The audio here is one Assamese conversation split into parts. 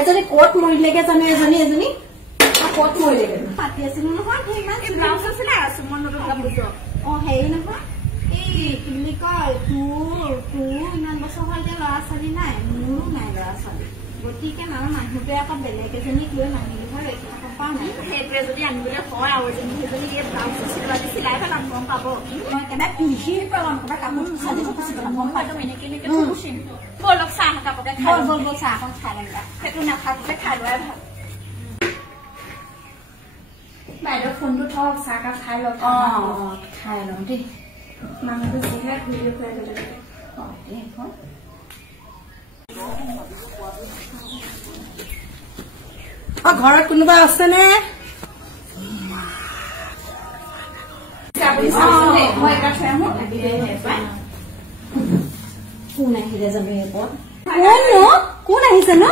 এজনী ক'ত মৰিলেগে জানে এজনী ক'ত মৰিলেগে পাতি আছিল নহয় সেইমান ব্লাউজ আছিল আছে মই নতুন কাপোৰ হেৰি নহয় এই কি বুলি কয় তোৰ ইমান বছৰ হ'ল যে ল'ৰা ছোৱালী নাই মোৰো নাই ল'ৰা ছোৱালী গতিকে আমাৰ মানুহটোৱে আকৌ বেলেগ এজনীক লৈ নাহিলো হয় ৰক্ষা পাওঁ নাই সেইটোৱে যদি আনিবলৈ হয় আৰু এজনী সেইজনী এই ব্লাউজ চিলাই পেলাম গম পাব মই একেবাৰে পিহি পেলাম ক'ৰবাত কাপোৰ চাজি পুচি পেলাম গম পাই এনেকে পুচিম ব'লক চাহ কাপকে খাই ব'ল চাহ অকণ খাই লওঁ সেইটো নাখাওঁতে খাই লোৱাই ভাল বাইদেউ ফোনটো থওক চাহ কাপ খাই লওক খাই লওঁ দেই মানুহটো যিহে ঘূৰি ফুৰে ঘৰত কোনোবা আছেনে কোন আহিলে জানো কোন আহিছে ন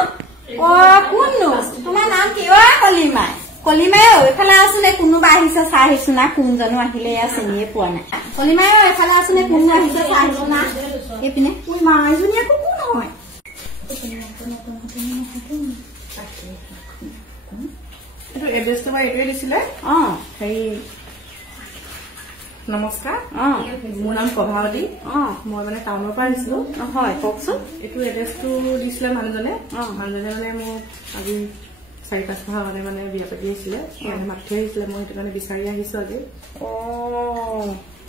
কোননো তোমাৰ নাম কি কলিমাই কলিমাই এইফালে আছো নে কোনোবা আহিছে চাই আহিছো না কোন জানো আহিলে এয়া চিনিয়ে পোৱা নাই কলিমাই এইফালে আছো নে কোন আহিছে চাই আহিছো না এইপিনে মাইজনী আকৌ কোন হয় এড্ৰেছটো মই এইটোৱে দিছিলে হেৰি নমস্কাৰ মোৰ নাম প্ৰভাৱতী মই মানে টাউনৰ পৰা আহিছিলো হয় কওকচোন এইটো এড্ৰেছটো দিছিলে মানুহজনে মানে মোক আজি 4-5 মাহ মানে বিয়া পাতি আহিছিলে মানে মাতি আহিছিলে মই সেইটো কাৰণে বিচাৰি আহিছো আজি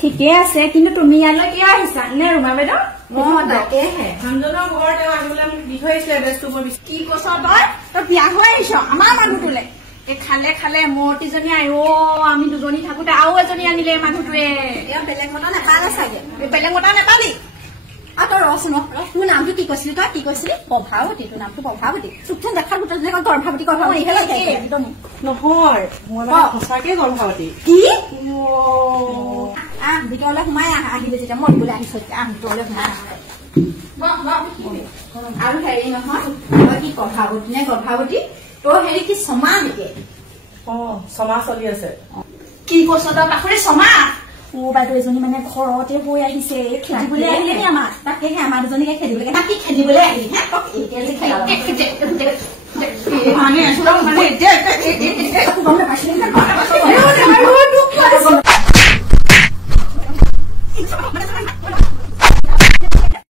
ঠিকে আছে কিন্তু তুমি ইয়ালৈ কিয় আহিছা নে ৰুমা বাইদেউ তাকেহে মানুহজনৰ ঘৰ তেওঁ আহিবলৈ মোক দি থৈ আহিছিলে এড্ৰেছটো মই কি কৈছ তই বিয়া হৈ আহিছ আমাৰ মানুহটোলে এই খালে মূৰ্তিজনী আমি দুজনী থাকোতে আৰু এজনী আনিলে মানুহটোৱে বেলেগ মতা নেপালে চাগে বেলেগ মতা নেপালি তই ৰচোন তোৰ নামটো কি কৈছিলি তই কি কৈছিলি প্ৰভাৱতী তোৰ নামটো প্ৰভাৱতী চুপচোন দেখাৰ গোটেই গৰ্ভাৱতী নহয় মই সঁচাকে গৰ্ভাৱতী কি ভিতৰলৈ সোমাই আহিলে যেতিয়া মই বোলে আহিছো ভিতৰলৈ সোমাই আৰু হেৰি নহয় তই কি প্ৰভাৱতী নে গৰ্ভাৱতী তোৰ হেৰি কি ছমা নেকি ছমাহ চলি আছে কি কৈছ তই কাষৰে ছমা বাইদেউ এজনী মানে ঘৰতে হৈ আহিছে খেদিবলৈ আহিলে নি আমাৰ তাকেহে আমাৰ দুজনীকে খেদিবলৈ তাক কি খেদিবলৈ আহিলে